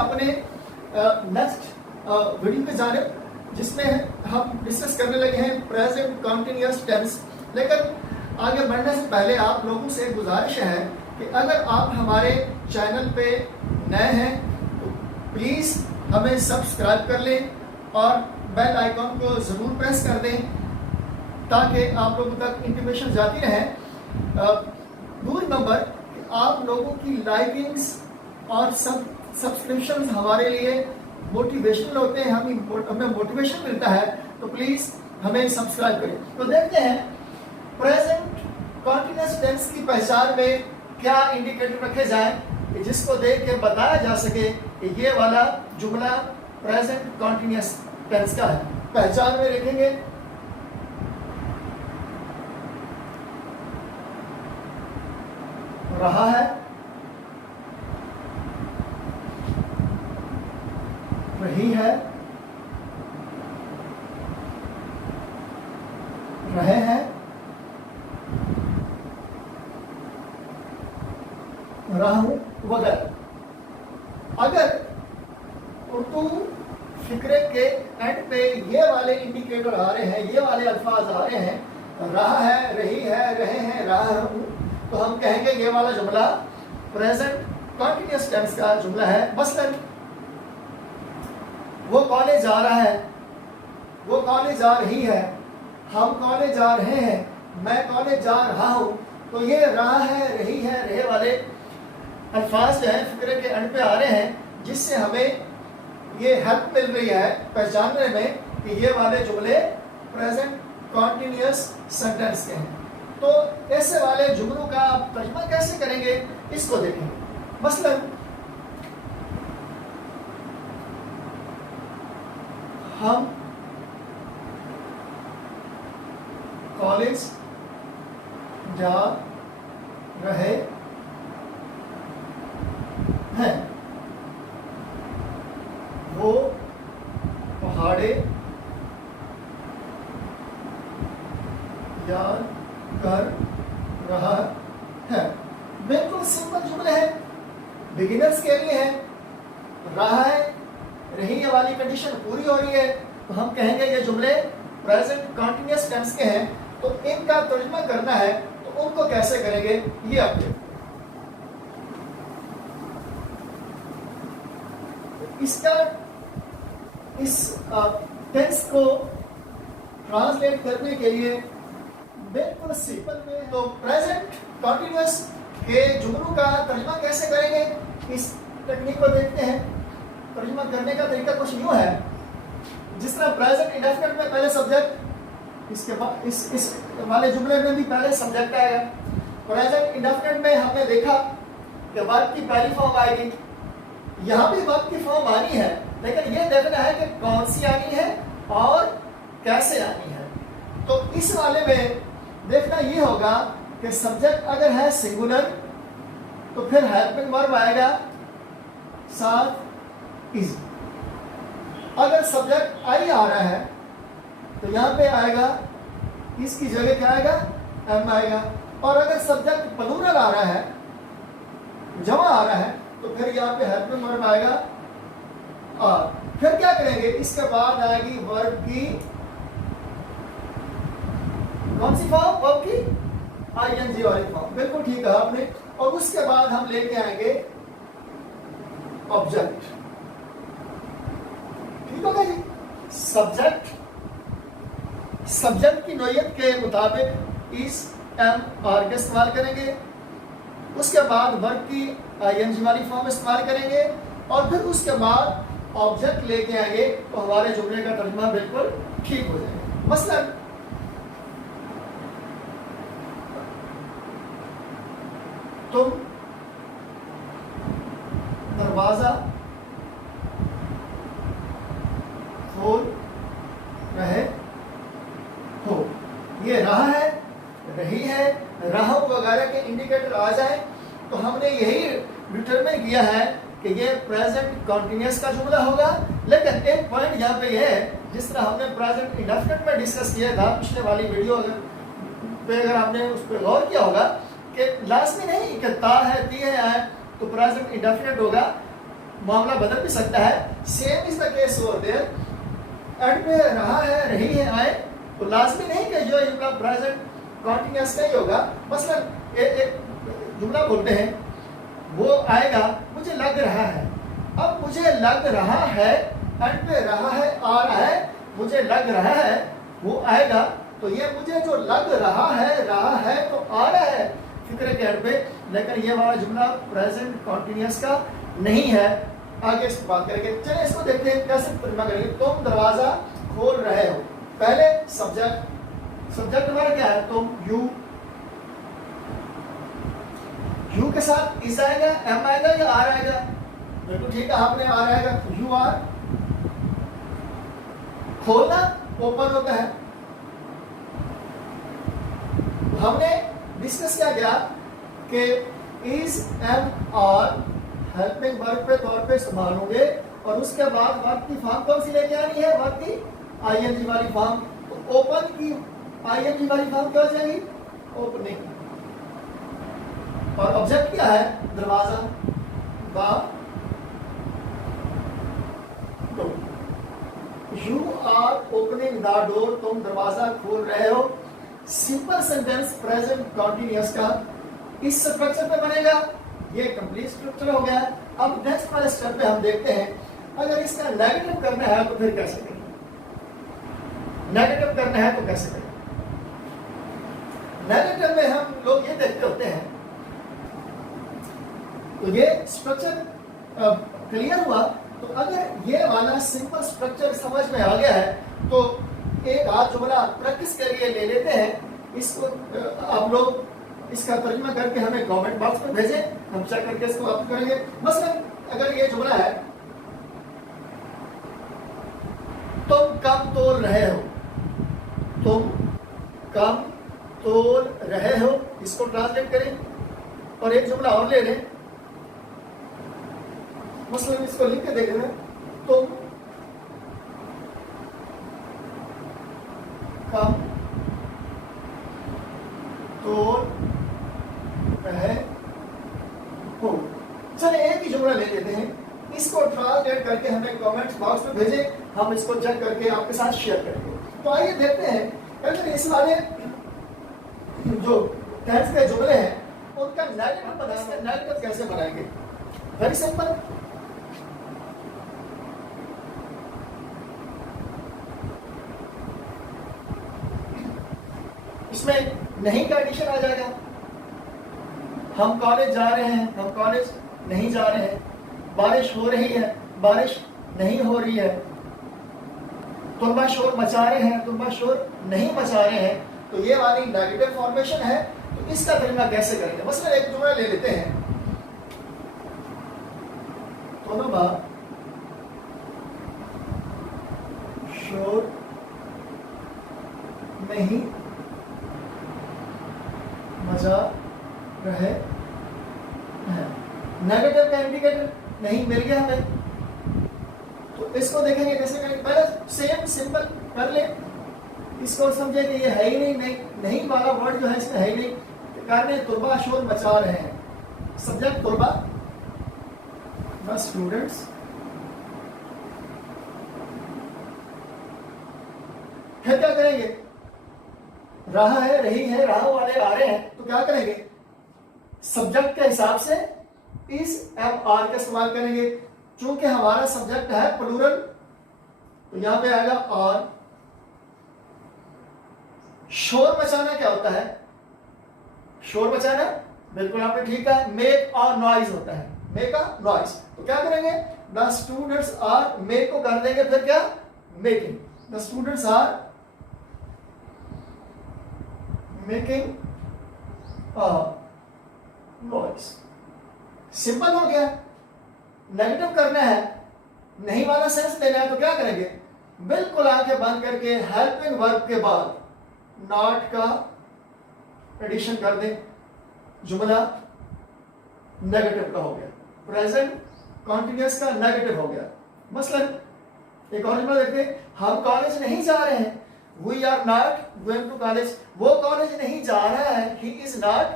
अपने next video पे जाने, जिसमें हम डिस्कस करने लगे हैं प्रेजेंट कंटिन्यूअस टेंस। लेकिन आगे बढ़ने से पहले आप लोगों से एक गुजारिश है कि अगर आप हमारे चैनल पे नए हैं तो प्लीज़ हमें सब्सक्राइब कर लें और बेल आइकॉन को ज़रूर प्रेस कर दें ताकि आप लोगों तक इंटीमेशन जाती रहे। डू रिमेंबर कि आप लोगों की लाइकिंग्स और सब्सक्रिप्शन हमारे लिए मोटिवेशनल होते हैं, हमें मोटिवेशन मिलता है, तो प्लीज़ हमें सब्सक्राइब करें। तो देखते हैं प्रेजेंट कंटीन्यूअस टेंस की पहचान में क्या इंडिकेटर रखे जाएं जिसको देख के बताया जा सके कि ये वाला जुमला प्रेजेंट कंटीन्यूअस टेंस का है। पहचान में लिखेंगे रहा है, रही है, रहे हैं, रहा हूं वगैरह। अगर उर्दू फिक्रे के एंड पे ये वाले इंडिकेटर आ रहे हैं, ये वाले अल्फाज आ रहे हैं, रहा है, रही है, रहे हैं, रहा हूं, तो हम कहेंगे ये वाला जुमला प्रेजेंट कंटीन्यूअस टेंस का जुमला है। मसलन वो कॉलेज जा रहा है, वो कॉलेज जा रही है, हम कॉलेज जा रहे हैं, मैं कॉलेज जा रहा हूं, तो ये रहा है, रही है, रहे वाले अल्फाज जो है फिक्रे के एंड पे आ रहे हैं, जिससे हमें ये हेल्प मिल रही है पहचानने में कि ये वाले जुमले प्रेजेंट कंटीन्यूअस सेंटेंस के हैं। तो ऐसे वाले जुमलों का आप तर्जुमा कैसे करेंगे इसको देखेंगे। मसलन हम कॉलेज जा रहे हैं, वो पहाड़े याद कर रहा है। बिल्कुल सिंपल जुमले हैं, बिगिनर्स के लिए है। रहा है, रही है वाली कंडीशन पूरी हो रही है, तो हम कहेंगे ये जुमले प्रेजेंट कंटीन्यूअस टेंस के हैं। तो इनका तर्जुमा करना है तो उनको कैसे करेंगे ये आप देखो। इसका इस टेंस को ट्रांसलेट करने के लिए बिल्कुल सिंपल में, तो प्रेजेंट कंटीन्यूअस के जुमलों का तर्जुमा कैसे करेंगे इस टेक्निक को देखते हैं। तर्जुमा करने का तरीका कुछ यूं है, जिस तरह प्रेजेंट इंडेफिनिट में पहले सब्जेक्ट, इसके बाद इस वाले जुमले में भी पहले सब्जेक्ट आएगा। प्रेजेंट इंडेफिनिट में हमने देखा कि वर्ब की पहली फॉर्म आएगी, यहाँ भी वर्ब की फॉर्म आनी है, लेकिन ये देखना है कि कौन सी आनी है और कैसे आनी है। तो इस वाले में देखना ये होगा कि सब्जेक्ट अगर है सिंगुलर तो फिर हेल्पिंग वर्ब आएगा साथ इज। अगर सब्जेक्ट आई आ रहा है तो यहाँ पे आएगा, इसकी जगह क्या आएगा, एम आएगा। और अगर सब्जेक्ट प्लूरल आ रहा है, जमा आ रहा है, तो फिर यहाँ पे हेल्पिंग वर्ब आएगा और फिर क्या करेंगे, इसके बाद आएगी वर्ब की कौन सी फॉर्म, वर्ब की आईएनजी वाली फॉर्म। बिल्कुल ठीक है आपने। और उसके बाद हम लेके आएंगे ऑब्जेक्ट। ठीक होगा जी। सब्जेक्ट की नोयत के मुताबिक इस, एम, आर का इस्तेमाल करेंगे। उसके बाद वर्ब की आईएनजी वाली फॉर्म इस्तेमाल करेंगे और फिर उसके बाद ऑब्जेक्ट लेके आएंगे, तो हमारे जुमले का तर्जुमा बिल्कुल ठीक हो जाएगा। मसलन तुम दरवाजा खोल रहे हो, ये रहा है, रही है, रहा वगैरह के इंडिकेटर आ जाए तो हमने यही डिटरमाइन किया है कि ये प्रेजेंट कंटीन्यूअस का जुमला होगा। लेकिन एक पॉइंट यहाँ पे ये है, जिस तरह हमने प्रेजेंट इंडेफिनिट में डिस्कस किया था पिछले वाली वीडियो अगर आपने उस पर गौर किया होगा कि लाजमी नहीं कि ता है, ती है, आए तो प्रेजेंट इंडेफिनिट होगा। मामला बदल भी सकता है। Same is the case over there. And पे रहा है, रही है, आए, तो लाजमी नहीं कि जो जुमला प्रेजेंट कॉन्टिन्यूअस नहीं होगा। मसलन एक जुमला बोलते हैं, वो आएगा मुझे लग रहा है। अब मुझे लग रहा है, एंड पे रहा है, आ रहा है, मुझे लग रहा है, वो आएगा। तो ये मुझे जो लग रहा है तो आ रहा है फिक्र के एंड पे, लेकिन ये वाला जुमला प्रेजेंट कॉन्टिन्यूअस का नहीं है। आगे इस बात करेंगे। चलिए इसको देखते हैं कैसे तर्जुमा करेंगे। तुम दरवाजा खोल रहे हो, पहले सब्जेक्ट हमारा क्या है, तुम, यू के साथ इज आएगा, एम आएगा या आर आएगा? बिल्कुल ठीक है, आपने आर आएगा। यू आर, खोलना ओपन होता है। हमने डिस्कस क्या किया कि is, am, are helping verb के तौर पे इस्तेमाल होंगे, और उसके बाद वर्ब की फॉर्म कौन सी लेके आनी है, वर्ब की आईएनजी वाली फॉर्म। तो ओपन की आईएनजी वाली फॉर्म क्या हो जाएगी, ओपनिंग। और ऑब्जेक्ट क्या है, दरवाजा, door. You are opening the door, तुम दरवाजा खोल रहे हो। सिंपल सेंटेंस प्रेजेंट कॉन्टिन्यूअस का इस स्ट्रक्चर पे बनेगा। ये कंप्लीट स्ट्रक्चर हो गया। अब नेक्स्ट वाले स्टेप पे हम देखते हैं, अगर इसका नेगेटिव करना है तो फिर कैसे करें। नेगेटिव करना है तो कैसे करें। नेगेटिव में हम लोग ये देखते होते हैं, तो ये स्ट्रक्चर क्लियर हुआ। तो अगर ये वाला सिंपल स्ट्रक्चर समझ में आ गया है, तो एक आध जुमला प्रैक्टिस के लिए ले लेते हैं। इसको आप लोग इसका तर्जुमा करके हमें कमेंट बॉक्स में भेजें, हम चेक करके इसको वापस करेंगे। मसलन अगर ये जुमला है, तुम कम तोल रहे हो, तुम कम तोल रहे हो, इसको ट्रांसलेट करें। और एक जुमला और ले लें, मसलन इसको लिख के देख लें, तुम कम तोल रहे हो। चले एक ही जुमला ले लेते हैं, इसको ट्रांसलेट करके हमें कमेंट्स बॉक्स में भेजें, हम इसको चेक करके आपके साथ शेयर करेंगे। तो आइए देखते हैं अगर इस वाले जो टेंस के जुमले हैं उनका नेगेटिव कैसे बनाएंगे। Very simple. इसमें नहीं का एडिशन आ जाएगा। हम कॉलेज जा रहे हैं, हम कॉलेज नहीं जा रहे हैं। बारिश हो रही है, बारिश नहीं हो रही है। तुलबा शोर मचा रहे हैं, तुलबा शोर नहीं मचा रहे हैं। तो ये वाली नेगेटिव फॉर्मेशन है। तो इसका तरीका कैसे करेंगे। मसलन एक जुमला ले लेते हैं, तुलबा शोर नहीं मजा रहे हैं। नेगेटिव का इंडिकेटर नहीं मिल गया हमें, तो इसको देखेंगे कैसे करेंगे। पहले सेम सिंपल कर ले, इसको समझे कि ये है ही नहीं, नहीं वाला वर्ड जो है इसमें है ही नहीं। करने तुलबा शोर मचा रहे हैं, सब्जेक्ट तुलबा, द स्टूडेंट्स। फिर क्या करेंगे, रहा है, रही है, रहा वाले आ रहे हैं, तो क्या करेंगे, सब्जेक्ट के हिसाब से इस एम आर का इस्तेमाल करेंगे। चूंकि हमारा सब्जेक्ट है प्लूरल, तो यहां पे आएगा आर। शोर मचाना क्या होता है, शोर मचाना बिल्कुल आपने ठीक है, मेक और नॉइज होता है, मेक अ नॉइज। तो क्या करेंगे, द स्टूडेंट्स आर, मेक को कर देंगे फिर क्या, making. The students are making a noise. Simple हो गया। नेगेटिव करना है, नहीं वाला सेंस देना है, तो क्या करेंगे, बिल्कुल आंखें बंद करके हेल्पिंग वर्ब के बाद नॉट का एडिशन कर दें, जुमला नेगेटिव का हो गया, प्रेजेंट कॉन्टिन्यूअस का नेगेटिव हो गया। मसलन एक और जुमला देखते हैं, हम कॉलेज नहीं जा रहे हैं, we are not going to college. वो कॉलेज नहीं जा रहा है, he is not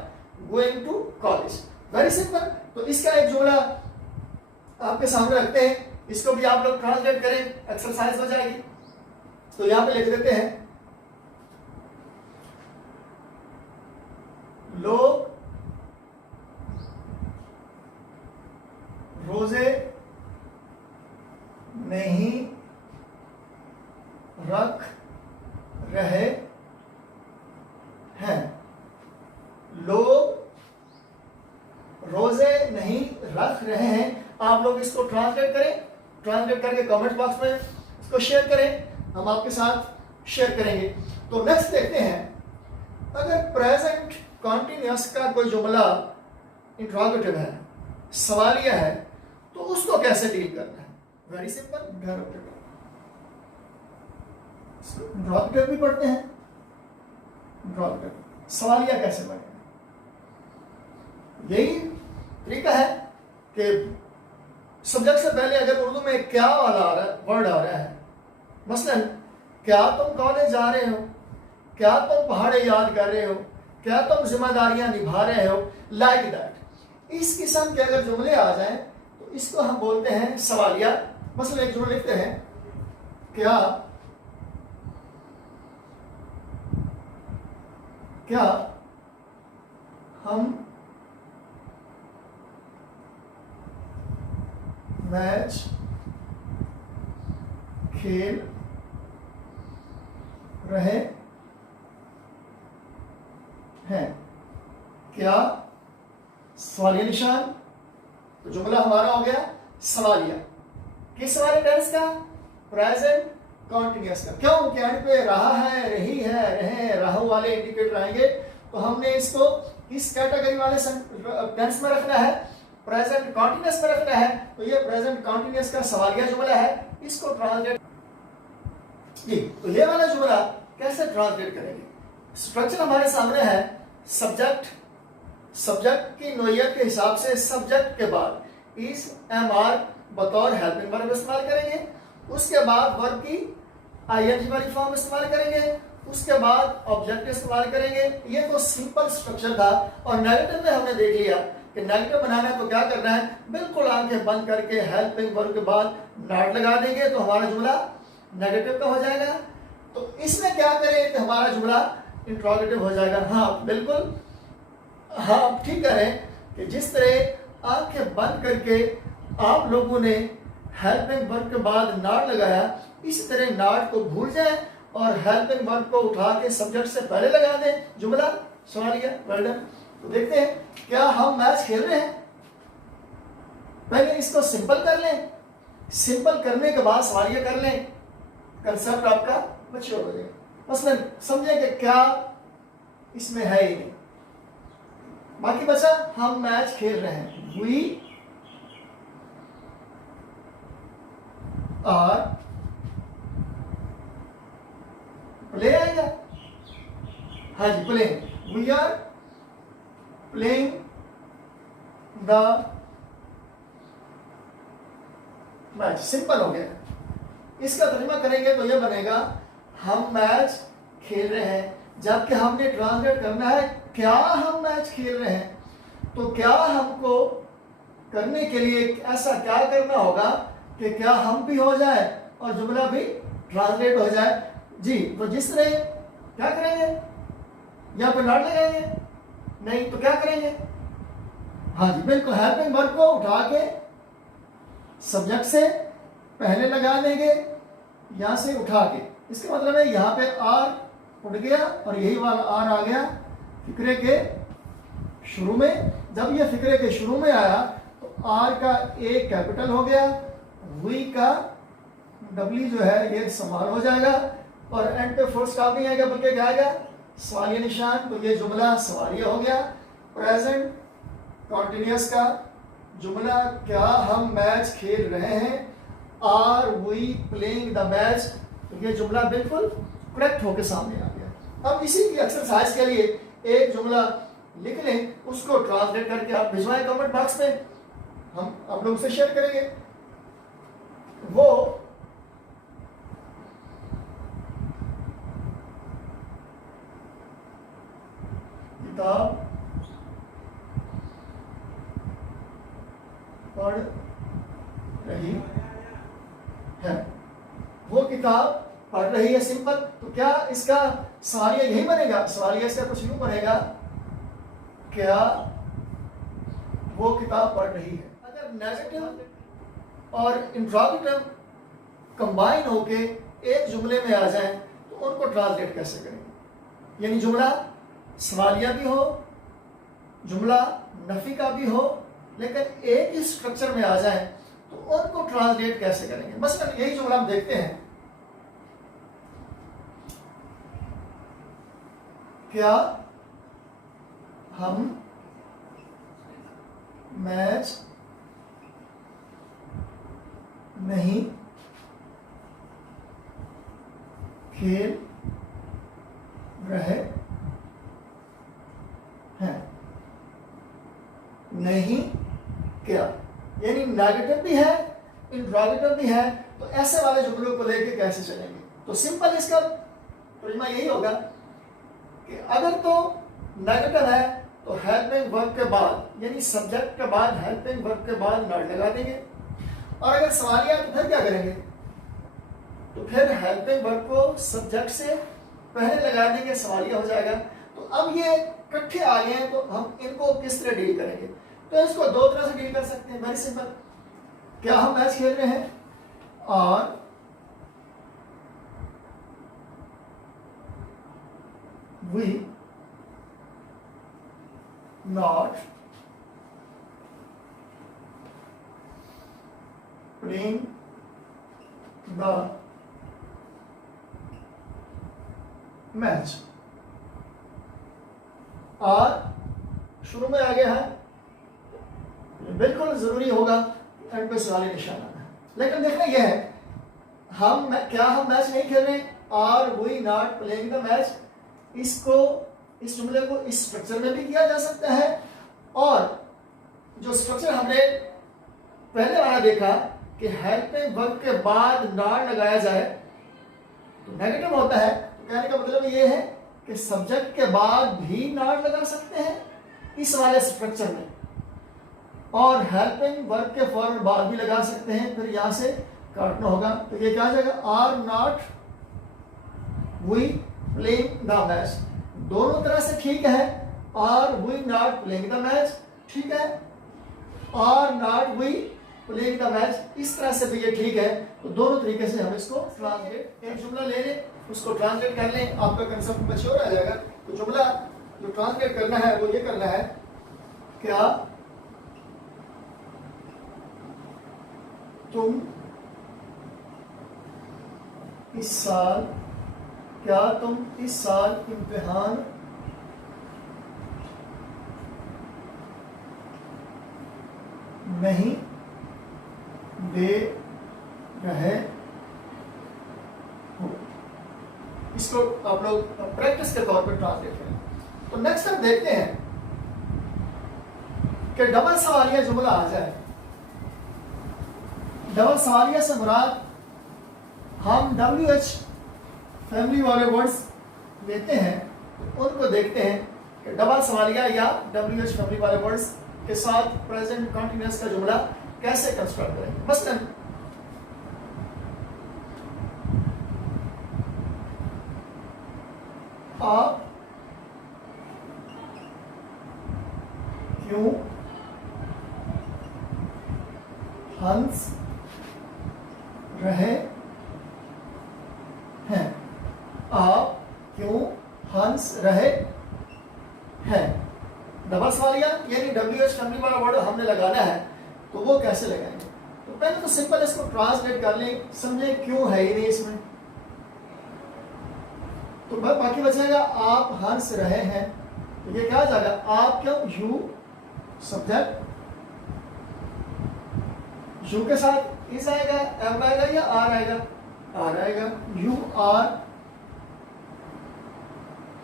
going to college. Very simple. तो इसका एक जुमला आपके सामने रखते हैं, इसको भी आप लोग ट्रांसलेट करें, एक्सरसाइज हो जाएगी। तो यहां पे लिख देते हैं, लोग रोजे नहीं रख रहे हैं। लोग रोजे नहीं रख रहे हैं। आप लोग इसको ट्रांसलेट करें, ट्रांसलेट करके कमेंट बॉक्स में इसको शेयर करें, हम आपके साथ शेयर करेंगे। तो नेक्स्ट देखते हैं, अगर प्रेजेंट कॉन्टिन्यूअस का कोई जुमला इंट्रोगेटिव है, सवालिया है, तो उसको कैसे डील करना है। वेरी सिंपल, इंट्रोगेटिव भी पढ़ते हैं, इंट्रोगेटिव सवालिया कैसे बने, यही तरीका है कि सब्जेक्ट से पहले अगर उर्दू में क्या वाला आ रहा है, वर्ड आ रहा है, मसलन क्या तुम कॉलेज जा रहे हो, क्या तुम पहाड़े याद कर रहे हो, क्या तुम जिम्मेदारियां निभा रहे हो, लाइक दैट। इस किस्म के अगर जुमले आ जाएं तो इसको हम बोलते हैं सवालिया। मसलन एक जुमला लिखते हैं, क्या हम मैच खेल रहे हैं। क्या सवालिया निशान, तो जुमला हमारा हो गया सवालिया। किस वाले टेंस का, प्रेजेंट कॉन्टिन्यूअस का। क्यों, क्या पे रहा है, रही है, रहे, राहु वाले इंडिकेटर आएंगे, तो हमने इसको किस कैटेगरी वाले टेंस में रखना है, प्रेजेंट कॉन्टिन्यूअस में रखना है। तो ये प्रेजेंट कॉन्टिन्यूअस का सवालिया जुमला है, इसको ट्रांसलेट जी। तो ये वाला जुमला कैसे ट्रांसलेट करेंगे, स्ट्रक्चर हमारे सामने है। सब्जेक्ट की नोयत के हिसाब से सब्जेक्ट के बाद इज एम आर बतौर हेल्पिंग वर्ब इस्तेमाल करेंगे, उसके बाद वर्ब की आईएनजी वाली फॉर्म इस्तेमाल करेंगे, उसके बाद ऑब्जेक्ट इस्तेमाल करेंगे। ये तो सिंपल स्ट्रक्चर था। और नेगेटिव में हमने देख लिया कि नेगेटिव बनाना है तो क्या करना है, बिल्कुल आंखें बंद करके हेल्पिंग वर्ब के बाद नॉट लगा देंगे, तो हमारा जुमला नेगेटिव का हो जाएगा। तो इसमें क्या करें कि हमारा जुमला इंट्रोगेटिव हो जाएगा। हाँ बिल्कुल, हाँ ठीक कह रहे हैं कि जिस तरह आंखें बंद करके आप लोगों ने हेल्पिंग वर्ब के बाद नॉट लगाया, इसी तरह नॉट को भूल जाए और हेल्पिंग वर्ब को उठा के सब्जेक्ट से पहले लगा दें, जुमला सवालिया वेल डन। तो देखते हैं, क्या हम मैच खेल रहे हैं। पहले इसको सिंपल कर लें, सिंपल करने के बाद सवालिया कर लें, कंसेप्ट आपका मैच्योर हो जाएगा। मसलन समझें कि क्या इसमें है ही नहीं, बाकी बचा हम मैच खेल रहे हैं। वी आर प्ले आएगा, हाँ जी play, we are playing the match. Simple हो गया। इसका तर्जुमा करेंगे तो यह बनेगा, हम मैच खेल रहे हैं, जबकि हमने ट्रांसलेट करना है क्या हम मैच खेल रहे हैं। तो क्या हमको करने के लिए ऐसा क्या करना होगा कि क्या हम भी हो जाए और जुमला भी ट्रांसलेट हो जाए जी। तो जिस तरह क्या करेंगे, यहाँ पे नॉट लगाएंगे, नहीं तो क्या करेंगे, हाँ जी बिल्कुल हेल्पिंग वर्ब को उठा के सब्जेक्ट से पहले लगा देंगे, यहां से उठा के। इसका मतलब है यहाँ पे आर उठ गया और यही वाला आर आ गया फिक्रे के शुरू में। जब ये फिक्रे के शुरू में आया तो आर का ए कैपिटल हो गया, वी का डब्ल्यू जो है ये स्मॉल हो जाएगा और एंड पे फुल स्टॉप नहीं आएगा बल्कि क्या आएगा, सवालिया निशान। तो ये जुमला सवालिया हो गया। प्रेजेंट कॉन्टिन्यूअस का जुमला, क्या हम मैच खेल रहे हैं, are we playing the match. तो ये जुमला बिल्कुल करेक्ट होकर सामने आ गया। अब इसी की एक्सरसाइज के लिए एक जुमला लिख लें, उसको ट्रांसलेट करके आप भिजवाएं कमेंट बॉक्स में, हम आप लोग से शेयर करेंगे। वो किताब पढ़ किताब पढ़ रही है, सिंपल। तो क्या इसका सवालिया यही बनेगा? सवालिया इसका कुछ यूं बनेगा, क्या वो किताब पढ़ रही है। अगर नेगेटिव और इंट्रोगेटिव कंबाइन होके एक जुमले में आ जाए तो उनको ट्रांसलेट कैसे करेंगे? यानी जुमला सवालिया भी हो, जुमला नफी का भी हो, लेकिन एक ही स्ट्रक्चर में आ जाए तो उनको ट्रांसलेट कैसे करेंगे? मसलन यही जुमला हम देखते हैं, क्या हम मैच नहीं खेल रहे हैं? नहीं क्या, यानी नेगेटिव भी है, इंट्रोगेटिव भी है, तो ऐसे वाले जुमलों को लेके कैसे चलेंगे? तो सिंपल इसका तर्जुमा यही होगा कि अगर तो नेगेटिव है तो हेल्पिंग वर्ब के बाद, यानी सब्जेक्ट के बाद हेल्पिंग वर्ब के बाद नॉट लगा देंगे। और अगर सवालिया तो फिर क्या करेंगे? तो फिर हेल्पिंग वर्ब को सब्जेक्ट से पहले लगा देंगे, सवालिया हो जाएगा। तो अब ये इकट्ठे आ गए हैं, तो हम इनको किस तरह डील करेंगे? तो इसको दो तरह से डील कर सकते हैं, वेरी सिंपल। क्या हम मैच खेल रहे हैं और we not playing the match. और शुरू में आ गया है, बिल्कुल जरूरी होगा एंड पे सवाल निशान आना है। लेकिन देखना यह है, हम मैच नहीं खेल रहे और we not playing the match, इसको, इस जुमले को इस स्ट्रक्चर में भी किया जा सकता है। और जो स्ट्रक्चर हमने पहले वाला देखा कि हेल्पिंग वर्ब के बाद नॉट लगाया जाए तो नेगेटिव होता है, तो कहने का मतलब ये है कि सब्जेक्ट के बाद भी नॉट लगा सकते हैं इस वाले स्ट्रक्चर में, और हेल्पिंग वर्ब के फौरन बाद भी लगा सकते हैं। फिर यहां से काटना होगा, तो ये क्या आ जाएगा? Are not we playing the match. दोनों तरह से ठीक है, are we not playing the match ठीक है, are not we playing the match इस तरह से भी ये ठीक है। तो दोनों तरीके से हम इसको ट्रांसलेट, एक जुमला ले लें, उसको ट्रांसलेट कर लें, आपका कंसेप्ट मैच्योर आ जाएगा। तो जुमला जो ट्रांसलेट करना है वो ये करना है, क्या तुम इस साल इम्तिहान नहीं दे रहे हो? इसको आप लोग प्रैक्टिस के तौर पर ट्रांसलेट करें। तो नेक्स्ट हम देखते हैं कि डबल सवालिया जुमला आ जाए। डबल सवालिया से मुराद हम WH फैमिली वाले वर्ड्स लेते हैं, तो उनको देखते हैं कि डबल सवालिया या WH फैमिली वाले वर्ड्स के साथ प्रेजेंट कंटीन्यूअस का जुमला कैसे कंस्ट्रक्ट करेंगे। मसलन आप क्यों हंस रहे हैं? आप क्यों हंस रहे हैं? डबल सवालिया यानी WH फैमिली वाला वर्ड हमने लगाना है, तो वो कैसे लगाएंगे? तो पहले तो सिंपल इसको ट्रांसलेट कर लें, समझे क्यों है ही नहीं इसमें। तो बाकी बचेगा आप हंस रहे हैं, तो ये क्या आ जाएगा? आप क्यों, यू सब्जेक्ट, यू के साथ इस आएगा, एम आएगा या आर आएगा? आर आएगा। यू आर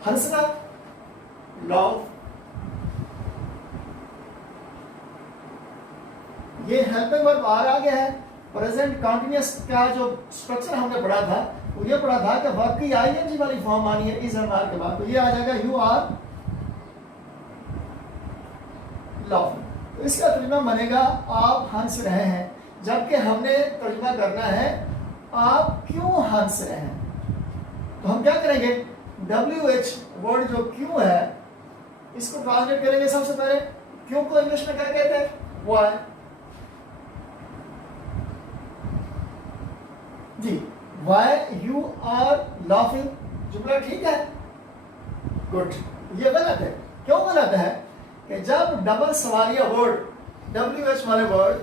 हंसना, लव, ये हेल्पिंग वर्ब आर आ गया है। प्रेजेंट कंटीन्यूअस का जो स्ट्रक्चर हमने पढ़ा था वो ये पढ़ा था कि वर्ब की आईएनजी वाली फॉर्म आनी है इज एम आर के बाद, तो ये आ जाएगा यू आर लव। तो इसका तर्जुमा बनेगा आप हंस रहे हैं, जबकि हमने तर्जुमा करना है आप क्यों हंस रहे हैं। तो हम क्या करेंगे, WH वर्ड जो क्यों है इसको ट्रांसलेट करेंगे। सबसे पहले क्यों को इंग्लिश में क्या कहते हैं, वाई। जी, वाई यू आर लाफिंग, जुमला ठीक है, गुड। ये गलत है। क्यों गलत है कि जब डबल सवालिया वर्ड WH वाले word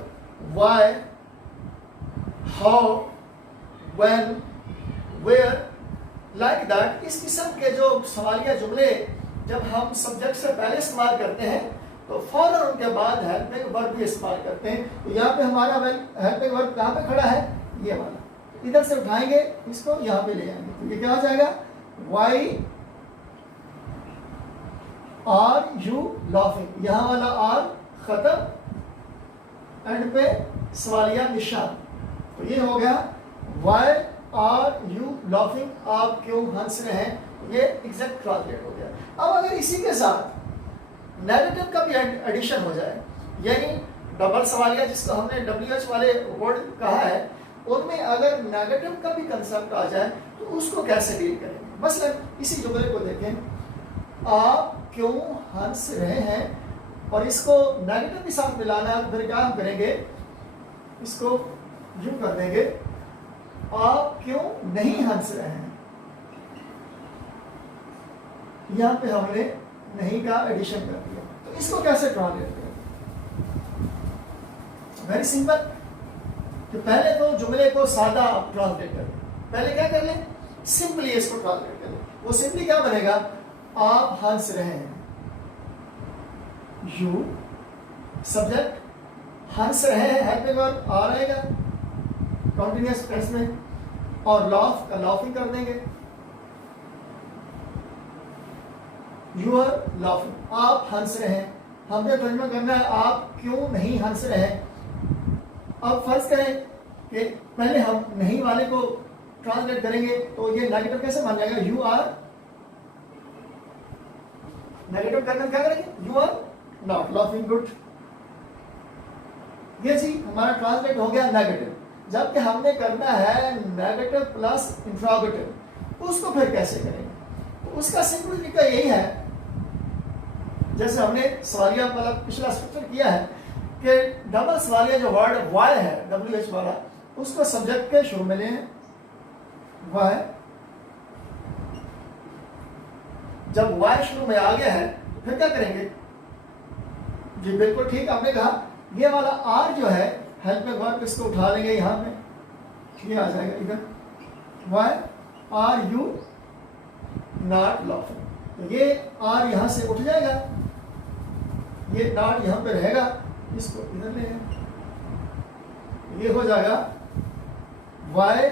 why, how, when, where, like that, इस किस्म के जो सवालिया जुमले जब हम सब्जेक्ट से पहले इस्तेमाल करते हैं तो फौरन उनके बाद हेल्पिंग वर्ब भी इस्तेमाल करते हैं। तो यहाँ पे हमारा हेल्पिंग वर्ब कहाँ पे खड़ा है, ये वाला। इधर से उठाएंगे इसको, यहाँ पे ले आएंगे, तो ये क्या हो जाएगा, वाई आर यू लाफिंग। यहाँ वाला आर खत्म, एंड पे सवालिया निशान, तो ये हो गया वाई आर यू लाफिंग, आप क्यों हंस रहे हैं। ये एग्जैक्ट ट्रांसलेट हो गया। अब अगर इसी के साथ नेगेटिव का भी एडिशन हो जाए, यानी डबल सवालिया जिसको हमने WH वाले वर्ड कहा है, उनमें अगर नेगेटिव का भी कंसेप्ट आ जाए तो उसको कैसे डील करेंगे। मसलन इसी जुमले को देखें, आप क्यों हंस रहे हैं, और इसको नेगेटिव के साथ मिलाना, फिर क्या हम करेंगे, इसको यूं कर देंगे, आप क्यों नहीं हंस रहे हैं। यहां पे हमने नहीं का एडिशन कर दिया। तो इसको कैसे ट्रांसलेट करें, वेरी सिंपल। तो पहले तो जुमले को सादा ट्रांसलेट कर लें। पहले क्या कर लें, सिंपली इसको ट्रांसलेट कर लें। वो सिंपली क्या बनेगा, आप हंस रहे हैं, यू सब्जेक्ट, हंस रहे हैं हेल्पिंग वर्ब आ रहेगा कंटीन्यूअस टेंस में, और लाफ का लाफिंग कर देंगे, यू आर लाफिंग, आप हंस रहे हैं। हमने तर्जुमा करना है आप क्यों नहीं हंस रहे हैं। अब फर्ज करें कि पहले हम नहीं वाले को ट्रांसलेट करेंगे तो ये नेगेटिव कैसे मान जाएगा, यू आर, नेगेटिव करना क्या करेंगे, you are not laughing, good. ये जी हमारा ट्रांसलेट हो गया नेगेटिव। जबकि हमने करना है नेगेटिव प्लस इंट्रोगेटिव, उसको फिर कैसे करेंगे, तो उसका सिंपल तरीका यही है, जैसे हमने सवालिया वाला पिछला स्ट्रक्चर किया है कि डबल सवालिया जो वर्ड वाई है WH वाला, उसको सब्जेक्ट के शुरू में लें, वाई। जब वाई शुरू में आ गया है तो फिर क्या करेंगे, जी बिल्कुल ठीक आपने कहा, ये वाला आर जो है हेल्पिंग वर्ब, इसको उठा लेंगे यहाँ पे, ये आ जाएगा इधर, why are you not laughing. तो ये आर यहाँ से उठ जाएगा, ये नॉट यहाँ पे रहेगा, इसको इधर ले आए, ये हो जाएगा why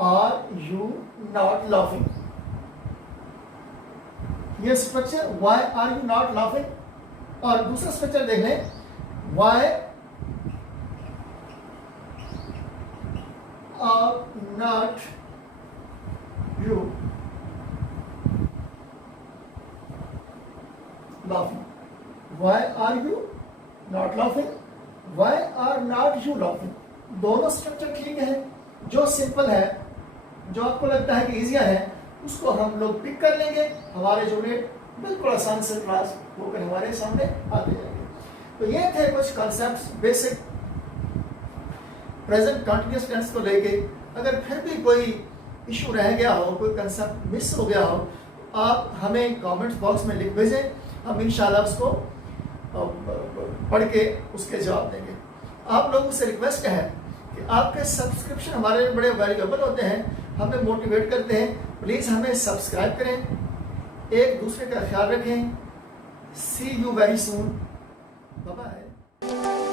are you not laughing. ये structure why are you not laughing. और दूसरा स्ट्रक्चर देख लें, why are not you laughing, why are you not laughing, why are not you laughing. दोनों स्ट्रक्चर ठीक है। जो सिंपल है, जो आपको लगता है कि इजियर है, उसको हम लोग पिक कर लेंगे, हमारे जुमले बिल्कुल आसान से क्लास होकर हमारे सामने आते जाएंगे। तो ये थे कुछ concepts basic present continuous tense को लेके। अगर फिर भी कोई इशू रह गया हो, कोई कंसेप्ट मिस हो गया हो, आप हमें कमेंट्स बॉक्स में लिख भेजें, हम इंशाल्लाह उसको पढ़ के उसके जवाब देंगे। आप लोगों से रिक्वेस्ट है कि आपके सब्सक्रिप्शन हमारे लिए बड़े वैल्यूएबल होते हैं, हमें मोटिवेट करते हैं। प्लीज़ हमें सब्सक्राइब करें, एक दूसरे का ख्याल रखें। See you very soon, bye bye.